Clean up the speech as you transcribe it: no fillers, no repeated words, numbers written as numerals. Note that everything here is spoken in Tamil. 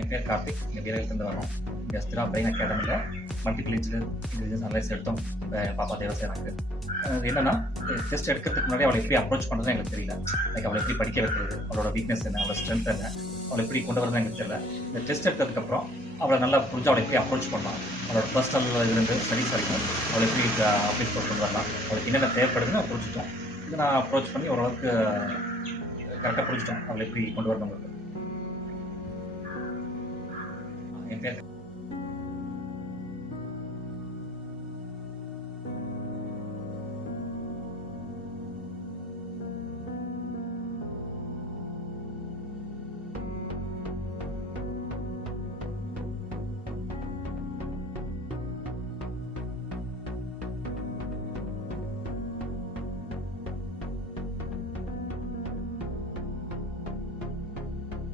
என் பேர் கார்த்திக். இங்கே வீரர்லேருந்து வரோம். இங்கே ஸ்திரா பிரெயின் அகாடமியில் மல்டிபிள் இன்டெலிஜென்ஸ் அனலைஸ் எடுத்தோம். பாப்பா தேவசேனாக்கு அது என்னன்னா, டெஸ்ட் எடுக்கிறதுக்கு முன்னாடி அவளை எப்படி அப்ரோச் பண்ணுறதுன்னு எங்களுக்கு தெரியல. லைக் அவளை எப்படி படிக்க வைக்கிறது, அவளோட வீக்னஸ் என்ன, அவளோட ஸ்ட்ரென்த் என்ன, அவளை எப்படி கொண்டு வரதுன்னு எங்களுக்கு தெரியல. இந்த டெஸ்ட் எடுத்ததுக்கப்புறம் அவளை நல்லா புரிஞ்சு அவளை எப்படி அப்ரோச் பண்ணலாம், அவளோட பர்சனல் இதுலேருந்து ஸ்டடிஸ் வரைக்கும் அவளை எப்படி அப்ரோச் கொண்டு வரலாம், அவளுக்கு என்னென்ன தேவைப்படுதுன்னு புரிஞ்சுட்டோம். இது நான் அப்ரோச் பண்ணி ஓரளவுக்கு கரெக்டாக புரிஞ்சுட்டோம் அவளை எப்படி கொண்டு வரணும். என் பேர்